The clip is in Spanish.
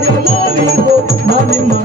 Mari, Mari, Mari, Mari,